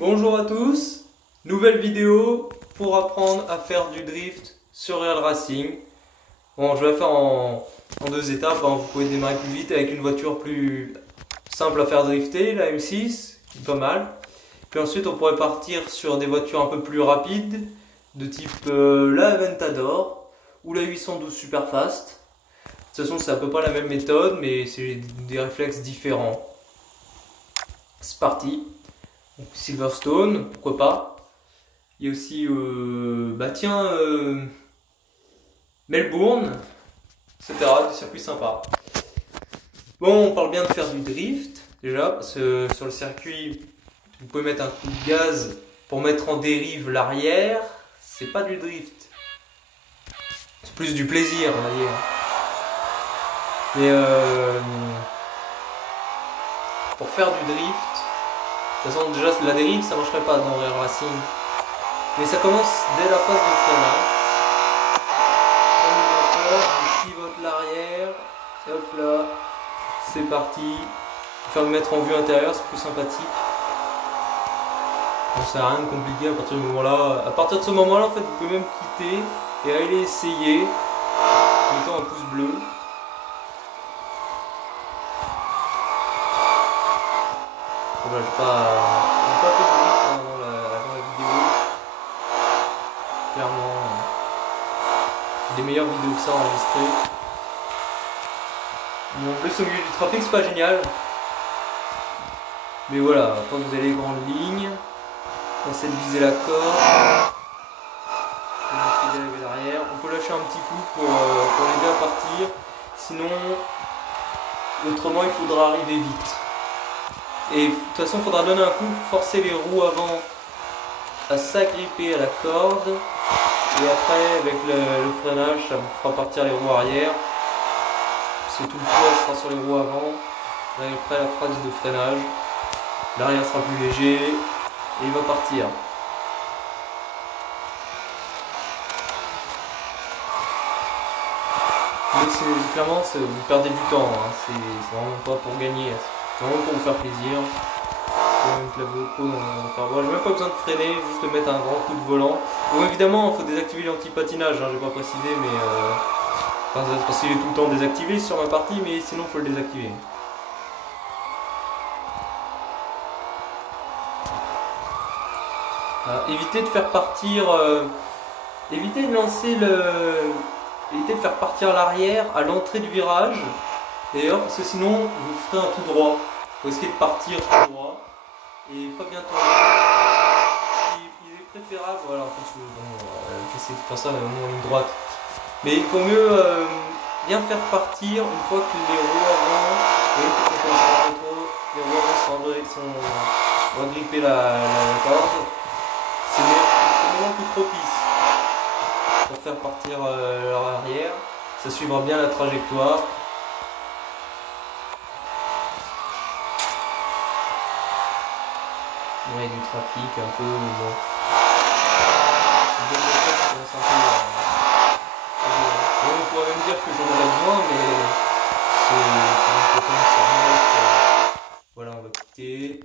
Bonjour à tous, nouvelle vidéo pour apprendre à faire du drift sur Real Racing. Bon, je vais la faire en deux étapes, hein. Vous pouvez démarrer plus vite avec une voiture plus simple à faire drifter, la M6, qui est pas mal. Puis ensuite on pourrait partir sur des voitures un peu plus rapides, de type la Aventador ou la 812 Superfast. De toute façon c'est à peu près la même méthode, mais c'est des réflexes différents. C'est parti. Donc, Silverstone, pourquoi pas. Il y a aussi, Melbourne, etc. Des circuits sympas. Bon, on parle bien de faire du drift, déjà, parce que sur le circuit, vous pouvez mettre un coup de gaz pour mettre en dérive l'arrière. C'est pas du drift. C'est plus du plaisir, on va dire. Mais pour faire du drift, de toute façon, déjà, la dérive, ça marcherait pas dans Real Racing. Mais ça commence dès la phase de freinage. On pivote l'arrière. Et hop là, c'est parti. Je vais faire me mettre en vue intérieure, c'est plus sympathique. Bon, ça n'a rien de compliqué à partir du moment-là. À partir de ce moment-là, en fait, vous pouvez même quitter et aller essayer en mettant un pouce bleu. Voilà, j'ai pas fait de bruit pendant la vidéo. Clairement, des meilleures vidéos que ça enregistrées. Bon, en plus, au milieu du trafic, c'est pas génial. Mais voilà, quand vous avez les grandes lignes, essayez de viser la corde. On peut lâcher un petit coup pour l'aider à partir. Sinon, autrement, il faudra arriver vite. Et de toute façon, il faudra donner un coup, forcer les roues avant à s'agripper à la corde. Et après, avec le freinage, ça vous fera partir les roues arrière. Parce que tout le poids sera sur les roues avant. Et après, la phase de freinage, l'arrière sera plus léger et il va partir. Mais clairement, vous perdez du temps, hein. C'est vraiment pas pour gagner, c'est vraiment pour vous faire plaisir. J'ai même pas besoin de freiner, juste de mettre un grand coup de volant. Bon, évidemment, il faut désactiver l'anti-patinage, hein, j'ai pas précisé, mais enfin, c'est parce qu'il est tout le temps désactivé sur ma partie, mais sinon, il faut le désactiver. Évitez de faire partir. Évitez de lancer Évitez de faire partir l'arrière à l'entrée du virage. D'ailleurs, parce que sinon, vous ferez un tout droit. Vous risquez de partir tout droit et pas bien tourner. Il est préférable, voilà, en fait, j'essaie de faire ça en ligne droite. Mais il faut mieux bien faire partir une fois que les roues avant, et une fois qu'on commence à rétro, les roues avant vont gripper la corde. C'est le moment plus propice pour faire partir leur arrière. Ça suivra bien la trajectoire. Ouais, du trafic un peu. Bon. On pourrait même dire que j'en aurais besoin, mais c'est un peu comme ça. Voilà, on va quitter.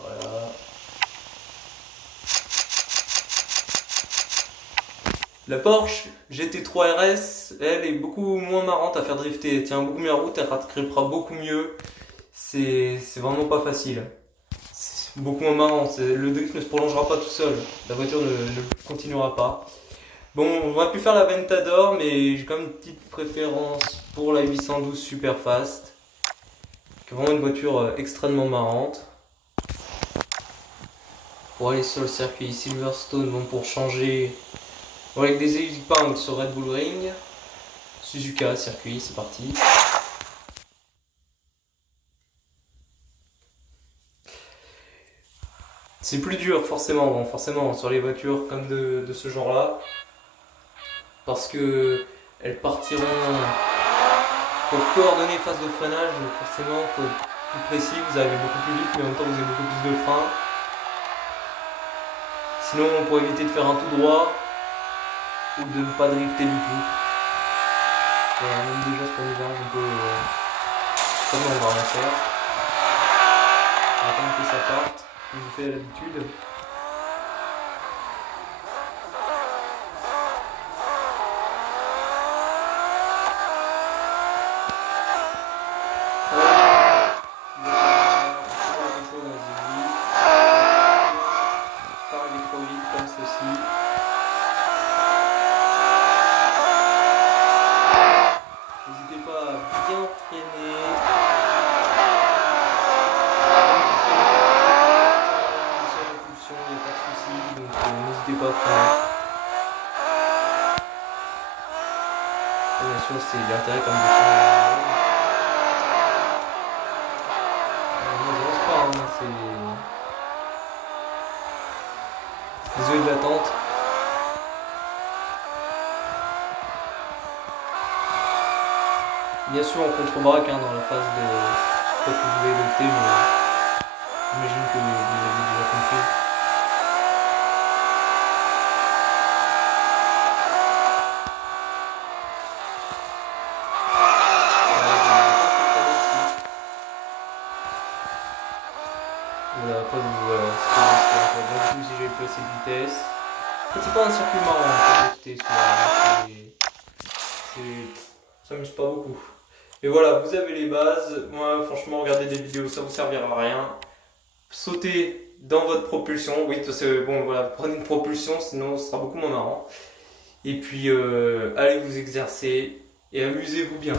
Voilà. La Porsche GT3 RS, elle est beaucoup moins marrante à faire drifter. Elle tient beaucoup mieux la route, elle grippera beaucoup mieux. C'est vraiment pas facile. C'est beaucoup moins marrant. Le drift ne se prolongera pas tout seul. La voiture ne continuera pas. Bon, on va plus faire la Ventador, mais j'ai quand même une petite préférence pour la 812 Superfast. Qui est vraiment une voiture extrêmement marrante. Pour aller sur le circuit Silverstone, bon, pour changer. Bon, avec des hélipangs sur Red Bull Ring. Suzuka, circuit, c'est parti. C'est plus dur forcément sur les voitures comme de ce genre-là. Parce que elles partiront pour coordonner phase de freinage, forcément il faut être plus précis, vous allez beaucoup plus vite mais en même temps vous avez beaucoup plus de frein. Sinon pour éviter de faire un tout droit ou de ne pas drifter du tout. Voilà, même déjà sur le virage on peut on va rien faire. On va attendre que ça parte, comme je fais à l'habitude. N'hésitez pas à bien freiner. Une seule impulsion, il n'y a pas de souci, donc n'hésitez pas à freiner. Et bien sûr, c'est l'intérêt comme de faire. Non, j'avance pas, hein, c'est. Désolé de l'attente. Bien sûr, on contre-braque dans la phase de. Je crois que vous avez noté, mais j'imagine que vous l'avez déjà compris. Voilà, après vous, voilà, donc du coup, si j'avais pas assez de vitesse. En fait, c'est pas un circuit marrant, pour tester ça m'amuse pas beaucoup. Et voilà, vous avez les bases. Moi, franchement, regarder des vidéos, ça vous servira à rien. Sautez dans votre propulsion. Oui, c'est bon, voilà, prenez une propulsion, sinon ce sera beaucoup moins marrant. Et puis, allez vous exercer et amusez-vous bien.